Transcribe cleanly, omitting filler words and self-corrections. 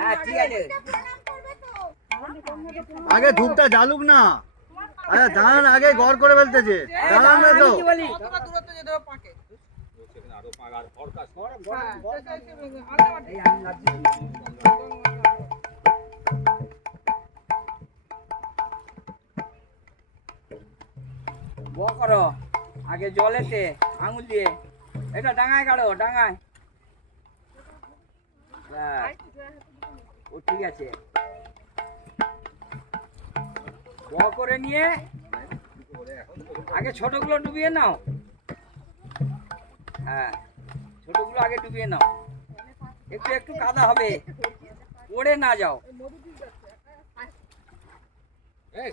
হ্যাঁ ঠিক আছে। আগে ধূপটা জ্বালুক না। আরে দাঁড়ান, আগে ঘর করে ফেলতেছে, দাঁড়ান না তো। করো আগে জলেতে আঙুল দিয়ে, এটা ডাঙায় কাটো, ডাঙায়। ও ঠিক আছে, করে নিয়ে আগে ছোটগুলো ডুবিয়ে নাও। হ্যাঁ ছোটগুলো আগে ডুবিয়ে নাও, একটু একটু কাদা হবে, পড়ে না যাও। এই